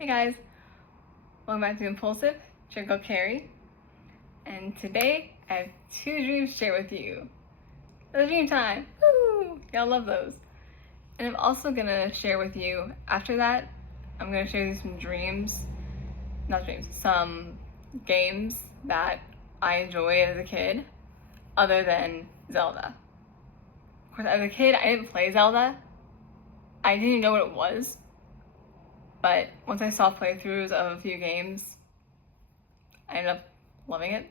Hey guys, welcome back to Impulsive, Trickle Carrie, and today I have two dreams to share with you. The Dreamtime! Woo! Y'all love those. And I'm also gonna share with you, after that, I'm gonna share you some some games that I enjoyed as a kid, other than Zelda. Of course, as a kid, I didn't play Zelda. I didn't even know what it was. But once I saw playthroughs of a few games, I ended up loving it.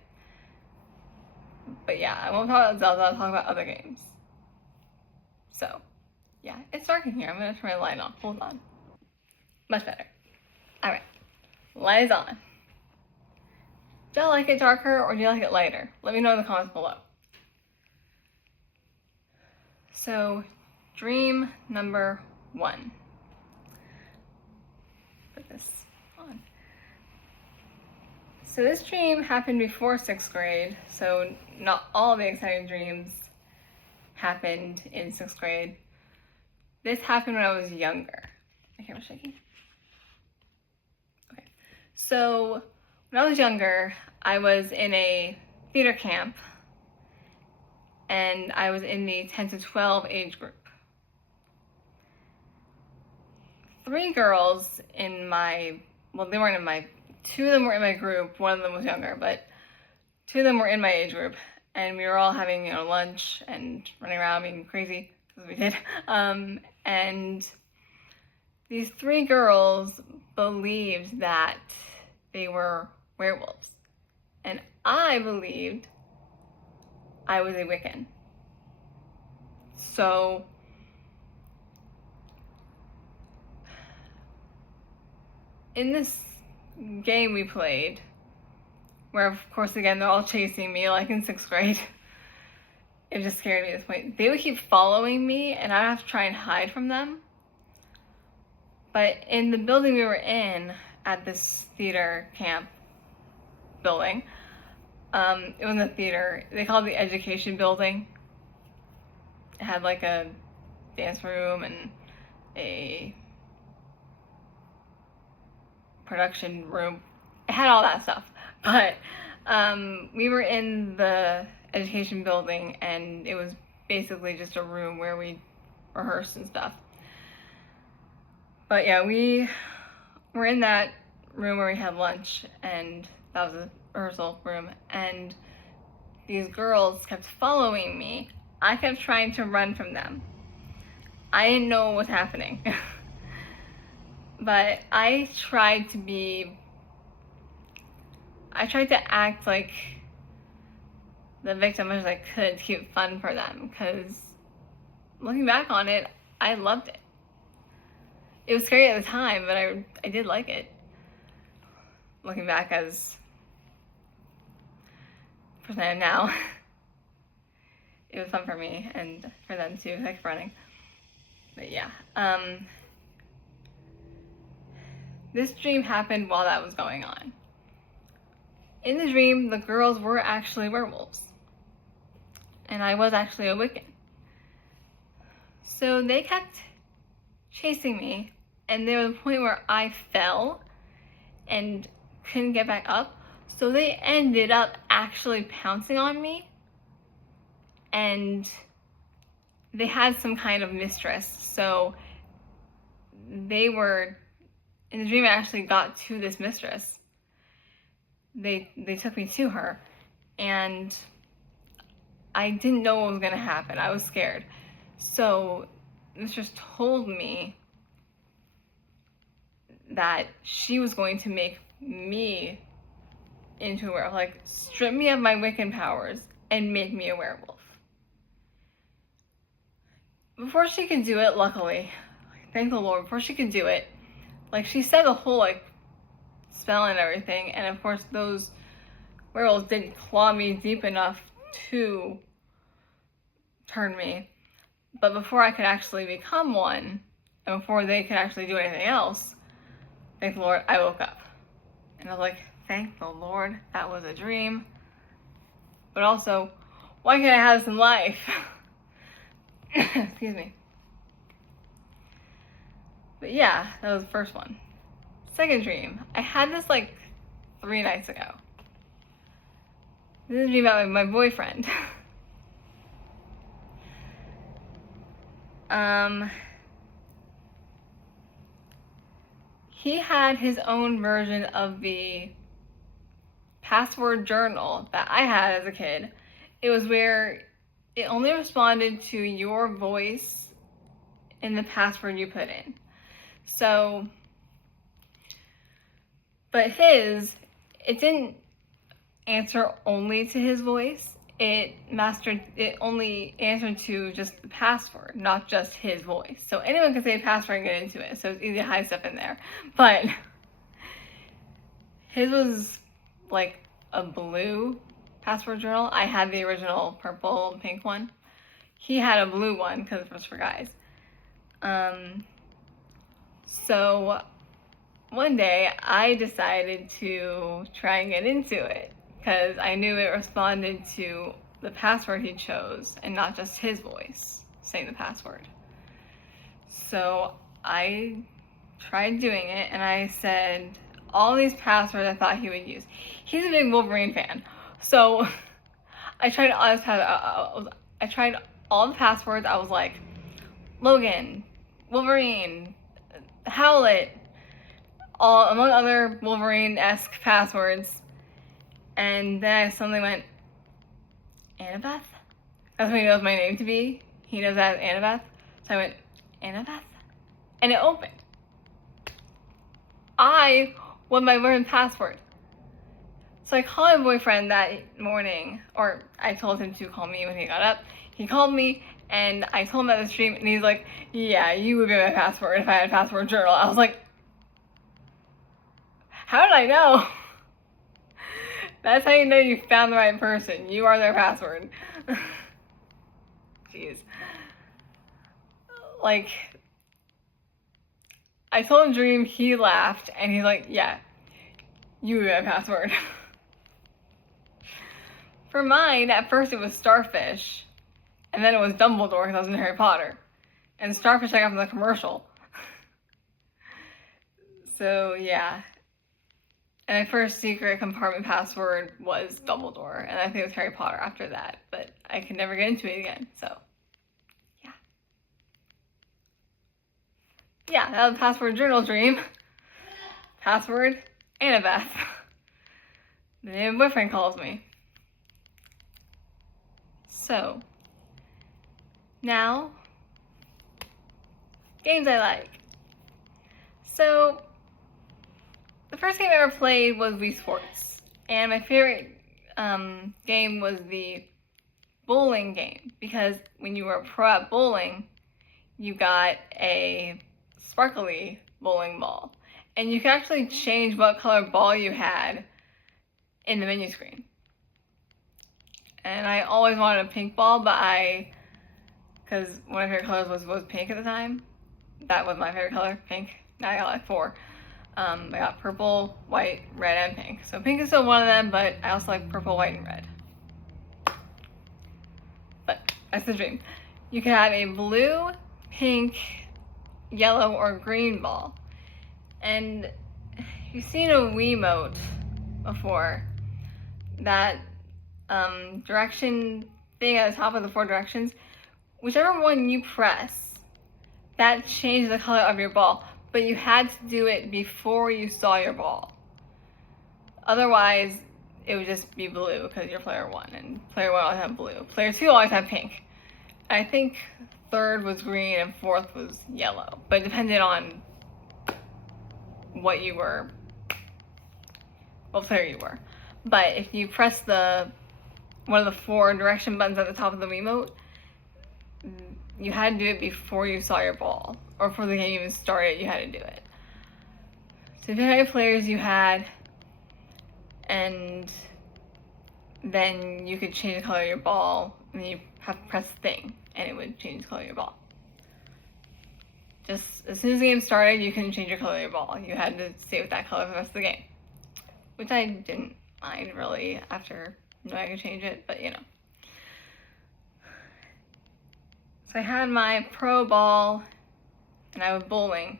But yeah, I won't talk about Zelda, I'll talk about other games. So, yeah, it's dark in here. I'm gonna turn my light on. Hold on. Much better. Alright, light is on. Do y'all like it darker or do you like it lighter? Let me know in the comments below. So, dream number 1. Put this on. So this dream happened before 6th grade, so not all the exciting dreams happened in 6th grade. This happened when I was younger. My camera's shaking. Okay. So when I was younger, I was in a theater camp, and I was in the 10 to 12 age group. 3 girls in my, well, they weren't in my, 2 of them were in my group, 1 of them was younger, but 2 of them were in my age group, and we were all having, lunch and running around being crazy, because we did, and these 3 girls believed that they were werewolves, and I believed I was a Wiccan. So in this game we played, where of course again they're all chasing me like in 6th grade, it just scared me at this point. They would keep following me and I'd have to try and hide from them. But in the building we were in at this theater camp building, it wasn't a theater, they called it the education building. It had like a dance room and a production room. It had all that stuff. But we were in the education building and it was basically just a room where we rehearsed and stuff. But yeah, we were in that room where we had lunch, and that was a rehearsal room, and these girls kept following me. I kept trying to run from them. I didn't know what was happening. But I tried to act like the victim as I could to keep it fun for them, because looking back on it, I loved it. It was scary at the time, but I did like it. Looking back as the person I am now, it was fun for me and for them too, like running. But yeah, this dream happened while that was going on. In the dream, the girls were actually werewolves, and I was actually a Wiccan. So they kept chasing me, and there was a point where I fell and couldn't get back up, so they ended up actually pouncing on me, and they had some kind of mistress, so they were, in the dream I actually got to this mistress. They took me to her, and I didn't know what was gonna happen. I was scared. So mistress told me that she was going to make me into a werewolf, like strip me of my Wiccan powers and make me a werewolf. Before she could do it, luckily, thank the Lord, before she could do it, like she said the whole spell and everything, and of course those werewolves didn't claw me deep enough to turn me. But before I could actually become one, and before they could actually do anything else, thank the Lord, I woke up. And I was like, thank the Lord, that was a dream. But also, why can't I have this in life? Excuse me. But yeah, that was the first one. Second dream. I had this like 3 nights ago. This is a dream about my boyfriend. He had his own version of the password journal that I had as a kid. It was where it only responded to your voice in the password you put in. So, but it didn't answer only to his voice. It only answered to just the password, not just his voice. So anyone could say a password and get into it, so it's easy to hide stuff in there. But his was like a blue password journal. I had the original purple and pink one. He had a blue one because it was for guys. So one day I decided to try and get into it because I knew it responded to the password he chose and not just his voice saying the password. So I tried doing it and I said all these passwords I thought he would use. He's a big Wolverine fan. So I tried all the passwords. I was like, Logan, Wolverine, Howlet, all among other Wolverine-esque passwords. And then I suddenly went, Annabeth? That's what he knows my name to be. He knows that as Annabeth. So I went, Annabeth? And it opened. I want my boyfriend's password. So I called my boyfriend that morning, or I told him to call me when he got up. He called me, and I told him about the stream, and he's like, yeah, you would be my password if I had a password journal. I was like, how did I know? That's how you know you found the right person. You are their password. Jeez. Like, I told him Dream, he laughed, and he's like, yeah, you would be my password. For mine, at first it was Starfish, and then it was Dumbledore because I was in Harry Potter. And Starfish I got from the commercial. So, yeah. And my first secret compartment password was Dumbledore, and I think it was Harry Potter after that, but I could never get into it again, so, yeah. Yeah, that was a password journal dream. Password, Annabeth. The name my boyfriend calls me. So, now, games I like. So, the first game I ever played was Wii Sports, and my favorite game was the bowling game, because when you were a pro at bowling, you got a sparkly bowling ball, and you could actually change what color ball you had in the menu screen. And I always wanted a pink ball, but because one of my favorite colors was pink at the time. That was my favorite color, pink. Now I got like 4. I got purple, white, red, and pink. So pink is still one of them, but I also like purple, white, and red. But that's the dream. You can have a blue, pink, yellow, or green ball. And you've seen a Wiimote before. That direction thing at the top of the 4 directions. Whichever one you press, that changes the color of your ball. But you had to do it before you saw your ball. Otherwise, it would just be blue because you're player 1, and player 1 always had blue. Player 2 always had pink. I think 3rd was green and 4th was yellow, but it depended on what player you were. But if you press one of the 4 direction buttons at the top of the Wiimote, you had to do it before you saw your ball, or before the game even started, you had to do it. So depending on how many players you had, and then you could change the color of your ball, and then you have to press thing, and it would change the color of your ball. Just as soon as the game started, you couldn't change your color of your ball. You had to stay with that color for the rest of the game. Which I didn't mind really after knowing I could change it, but you know. So I had my pro ball, and I was bowling.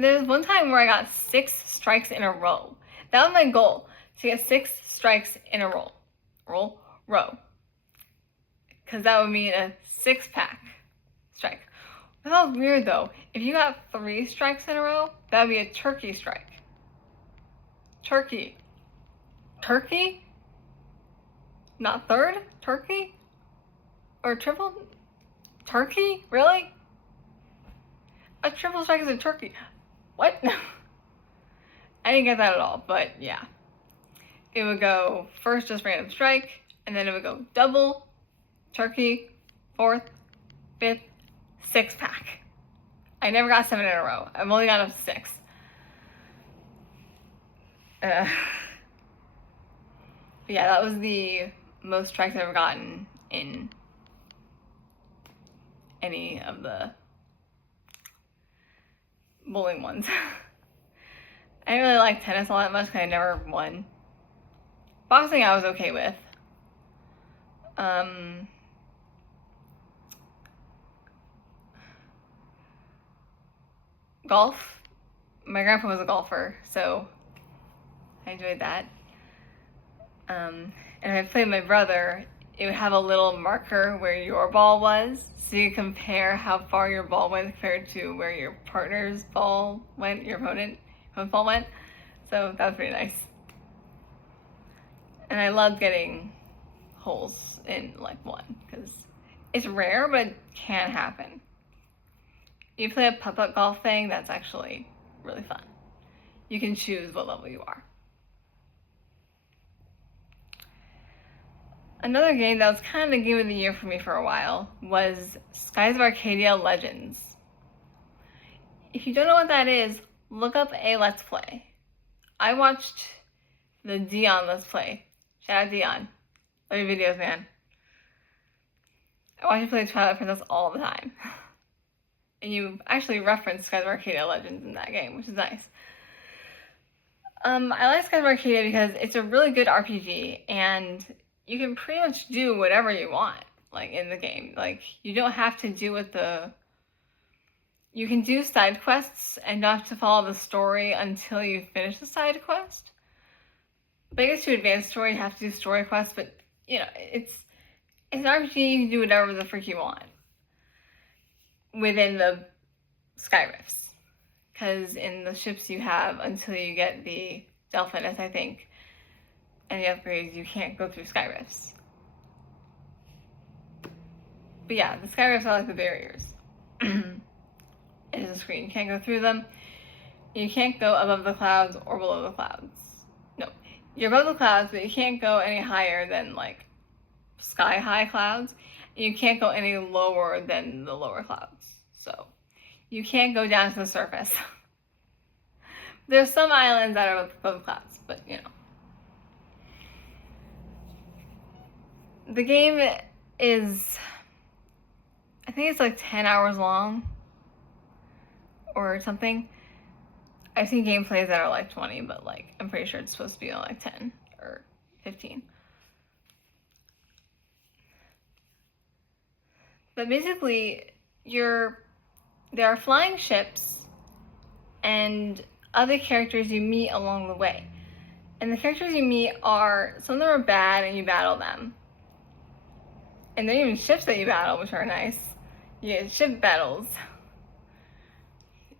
There's one time where I got 6 strikes in a row. That was my goal, to get 6 strikes in a row. Because that would mean a 6-pack strike. That was weird though. If you got 3 strikes in a row, that would be a turkey strike. Turkey? Not third? Turkey? Or triple? Turkey? Really? A triple strike is a turkey. What? I didn't get that at all, but yeah. It would go first just random strike, and then it would go double, turkey, 4th, 5th, 6-pack. I never got 7 in a row. I've only got up to 6. But yeah, that was the most strikes I've ever gotten in any of the bowling ones. I didn't really like tennis all that much because I never won. Boxing I was okay with. Golf. My grandpa was a golfer, so I enjoyed that. And if I played with my brother, it would have a little marker where your ball was, so you compare how far your ball went compared to where your partner's ball went, your opponent's ball went. So that was pretty nice. And I loved getting holes in like 1, because it's rare, but it can happen. You play a putt-putt golf thing, that's actually really fun. You can choose what level you are. Another game that was kind of the game of the year for me for a while was Skies of Arcadia Legends. If you don't know what that is, look up a Let's Play. I watched the Dion Let's Play. Shout out Dion. Love your videos, man. I watch you play Twilight Princess all the time. And you actually reference Skies of Arcadia Legends in that game, which is nice. I like Skies of Arcadia because it's a really good RPG, and you can pretty much do whatever you want, like, in the game. Like, you don't have to do you can do side quests and not have to follow the story until you finish the side quest. But I guess to advance story, you have to do story quests, but, you know, it's an RPG, you can do whatever the freak you want within the sky rifts. Because in the ships you have, until you get the Delphinus, I think, and the upgrades, you can't go through sky rifts. But yeah, the sky rifts are like the barriers. It is a screen. You can't go through them. You can't go above the clouds or below the clouds. No, you're above the clouds, but you can't go any higher than like sky-high clouds. And you can't go any lower than the lower clouds. So you can't go down to the surface. There's some islands that are above the clouds, but you know. The game is, I think it's like 10 hours long or something. I've seen gameplays that are like 20, but like I'm pretty sure it's supposed to be like 10 or 15. But basically, there are flying ships and other characters you meet along the way. And the characters you meet some of them are bad and you battle them. And there are even ships that you battle, which are nice. You get ship battles.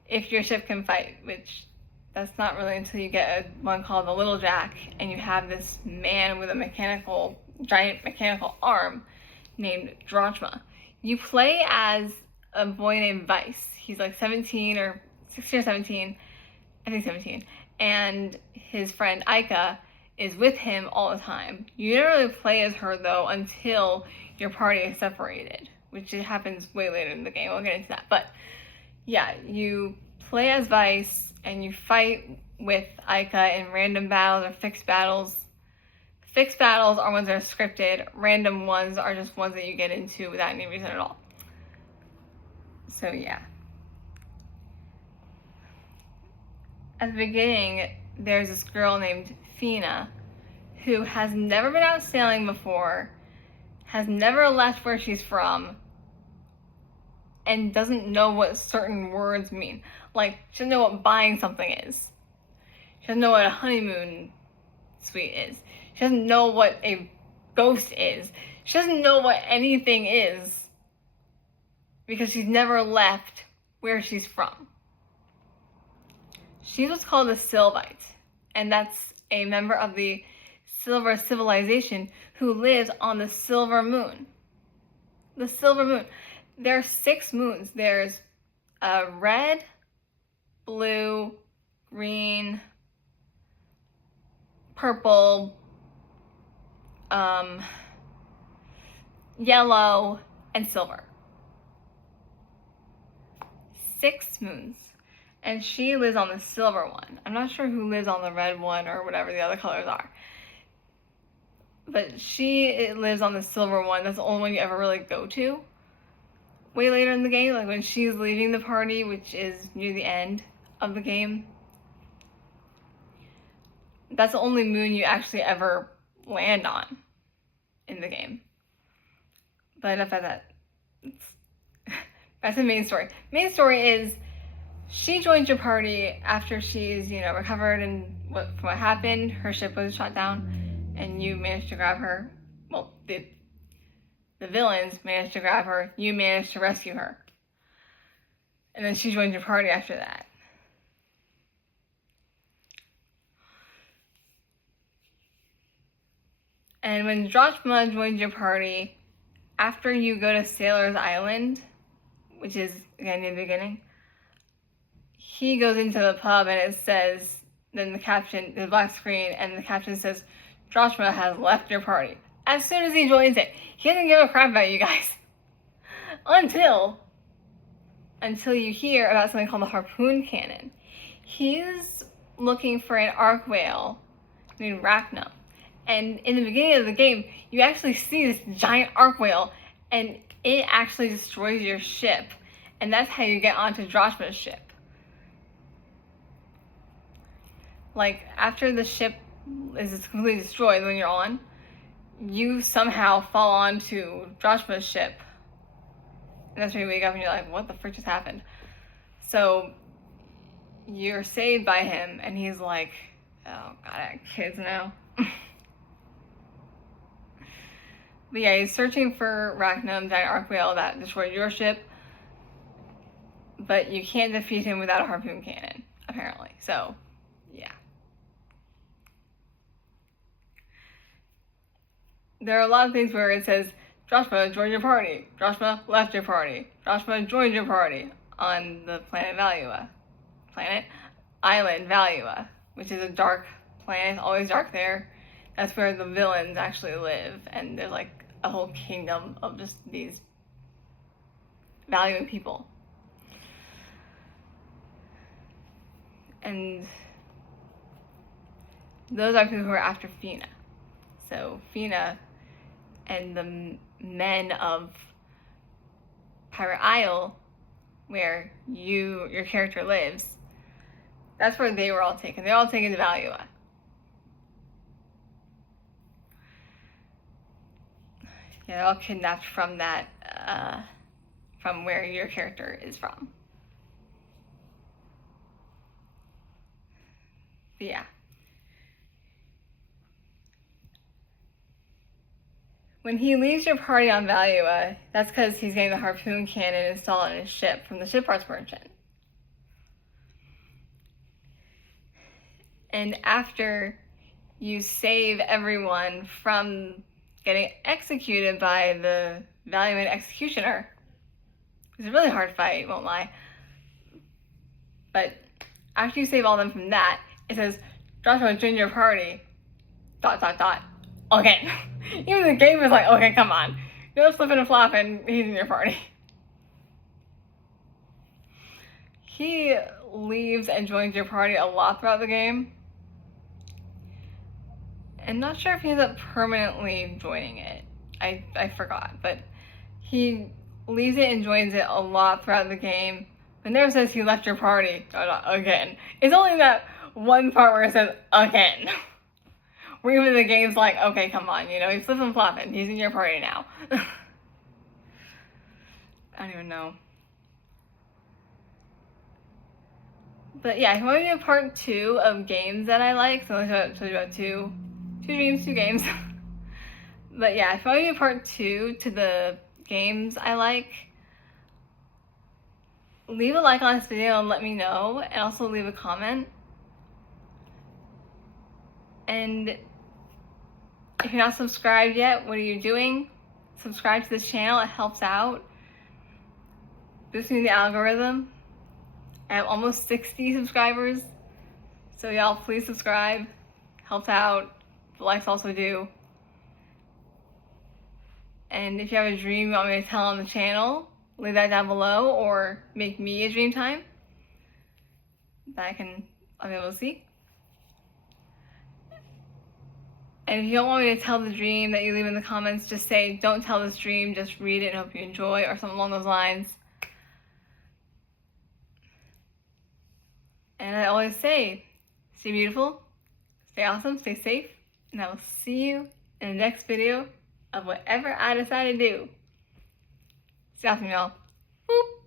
If your ship can fight, which that's not really until you get one called the Little Jack, and you have this man with a giant mechanical arm named Drachma. You play as a boy named Vice. He's like 17 or 16 or 17, I think 17. And his friend Aika is with him all the time. You never really play as her though until your party is separated, which happens way later in the game. We'll get into that. But yeah, you play as Vice and you fight with Aika in random battles or fixed battles. Fixed battles are ones that are scripted. Random ones are just ones that you get into without any reason at all. So yeah. At the beginning, there's this girl named Fina who has never been out sailing before, has never left where she's from, and doesn't know what certain words mean. Like, she doesn't know what buying something is. She doesn't know what a honeymoon suite is. She doesn't know what a ghost is. She doesn't know what anything is because she's never left where she's from. She's what's called a Sylvite, and that's a member of the Silver Civilization who lives on the Silver Moon. The Silver Moon. There are 6 moons. There's red, blue, green, purple, yellow, and silver. 6 moons. And she lives on the silver one. I'm not sure who lives on the red one or whatever the other colors are. But she lives on the silver one. That's the only one you ever really go to. Way later in the game, like when she's leaving the party, which is near the end of the game. That's the only moon you actually ever land on in the game. But enough of that. That's the main story. Main story is she joins your party after she's, recovered and from what happened. Her ship was shot down, and you managed to grab her. Well, the villains managed to grab her. You managed to rescue her. And then she joins your party after that. And when Drachma joins your party, after you go to Sailor's Island, which is, again, in the beginning, he goes into the pub and it says, then the black screen, and the caption says, Drachma has left your party. As soon as he joins it, he doesn't give a crap about you guys. Until you hear about something called the harpoon cannon. He's looking for an arc whale named Rachnum. And in the beginning of the game, you actually see this giant arc whale, and it actually destroys your ship. And that's how you get onto Drachma's ship. Like, after the ship is completely destroyed when you're on, you somehow fall onto Drachma's ship. And that's when you wake up and you're like, what the frick just happened? So, you're saved by him, and he's like, oh god, I have kids now. But yeah, he's searching for Rachnum, that arc whale that destroyed your ship. But you can't defeat him without a harpoon cannon, apparently. So, yeah. There are a lot of things where it says, Drachma joined your party. Drachma left your party. Drachma joined your party on the Island Valua, which is a dark planet. It's always dark there. That's where the villains actually live. And there's like a whole kingdom of just these Valuan people. And those are people who are after Fina. So Fina and the men of Pirate Isle, where your character lives, that's where they were all taken. They're all taken to Valua. Yeah, they're all kidnapped from that, from where your character is from. But yeah. When he leaves your party on Valua, that's because he's getting the harpoon cannon installed on his ship from the ship parts merchant. And after you save everyone from getting executed by the Valuan executioner, it's a really hard fight, won't lie. But after you save all of them from that, it says, Joshua joined your party, ... Okay. Even the game is like, okay, come on. No slipping and flopping, he's in your party. He leaves and joins your party a lot throughout the game. And not sure if he ends up permanently joining it. I forgot, but he leaves it and joins it a lot throughout the game. But never says he left your party again. It's only that one part where it says again. Where even the game's like, okay, come on, he's flipping flopping. He's in your party now. I don't even know. But yeah, if you want to do a part 2 of games that I like, so I told you about two dreams, 2 games. But yeah, if you want to do a part 2 to the games I like, leave a like on this video and let me know, and also leave a comment. And if you're not subscribed yet, what are you doing? Subscribe to this channel, it helps out. Boosting the algorithm. I have almost 60 subscribers, so y'all please subscribe. Helps out. The likes also do. And if you have a dream you want me to tell on the channel, leave that down below, or make me a Dreamtime that I'll be able to see. And if you don't want me to tell the dream that you leave in the comments, just say, don't tell this dream, just read it and hope you enjoy, or something along those lines. And I always say, stay beautiful, stay awesome, stay safe, and I will see you in the next video of whatever I decide to do. Stay awesome, y'all. Boop.